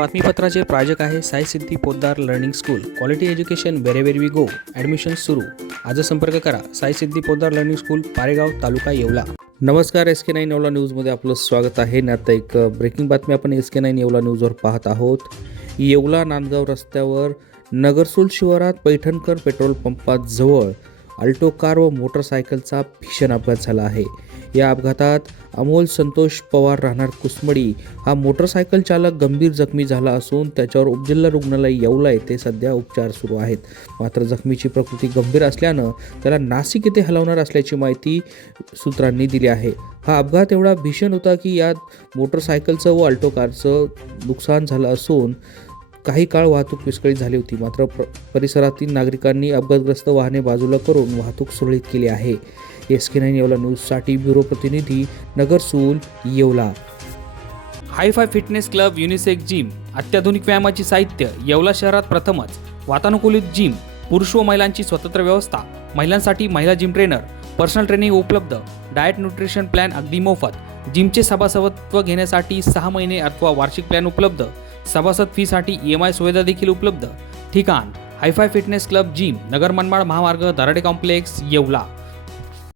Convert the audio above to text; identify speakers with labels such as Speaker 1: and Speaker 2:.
Speaker 1: बातमीपत्राचे प्रायोजक आहे Sai Siddhi Poddar learning school. Quality education wherever we go admission सुरू. आज संपर्क करा. साई सिद्धी पोद्दार लर्निंग स्कूल पारेगाव तालुका येवला. नमस्कार एस के नाईन येवला न्यूजमध्ये आपलं स्वागत आहे. आणि आता एक ब्रेकिंग बातमी आपण एस के नाईन येवला न्यूजवर पाहत आहोत. येवला नांदगाव रस्त्यावर नगरसूल शिवारात पैठणकर पेट्रोल पंपाजवळ अल्टो कार व मोटरसायकलचा भीषण अपघात झाला आहे. या अपघातात अमोल संतोष पवार राहणार कुसमडी. हा मोटरसायकल चालक गंभीर जखमी झाला असून त्याच्यावर उपजिल्हा रुग्णालय येवला येथे सध्या उपचार सुरू आहेत. मात्र जखमीची प्रकृती गंभीर असल्यानं त्याला नाशिक येथे हलवणार असल्याची माहिती सूत्रांनी दिली आहे. हा अपघात एवढा भीषण होता की यात मोटरसायकलचं व अल्टो कारचं नुकसान झालं असून काही काळ वाहतूक विस्कळीत झाली होती. मात्र परिसरातील नागरिकांनी अपघातग्रस्त वाहने बाजूला करून वाहतूक सुरळीत केली आहे. एस के नाईन येवला न्यूजसाठी ब्युरो प्रतिनिधी Nagarsul Yeola.
Speaker 2: Hi fi fitness club unisex gym अत्याधुनिक व्यायामाची साहित्य येवला शहरात प्रथमच. वातानुकूलित जिम पुरुष व महिलांची स्वतंत्र व्यवस्था महिलांसाठी महिला जिम ट्रेनर पर्सनल ट्रेनिंग उपलब्ध डाएट न्यूट्रिशन प्लॅन अगदी मोफत. जिमचे सभासदत्व घेण्यासाठी सहा महिने अथवा वार्षिक प्लॅन उपलब्ध. सभासद फीसाठी ई एम आय सुविधा देखील उपलब्ध. ठिकाण hi fi fitness club gym Nagar Manmad महामार्ग दराडे कॉम्प्लेक्स येवला.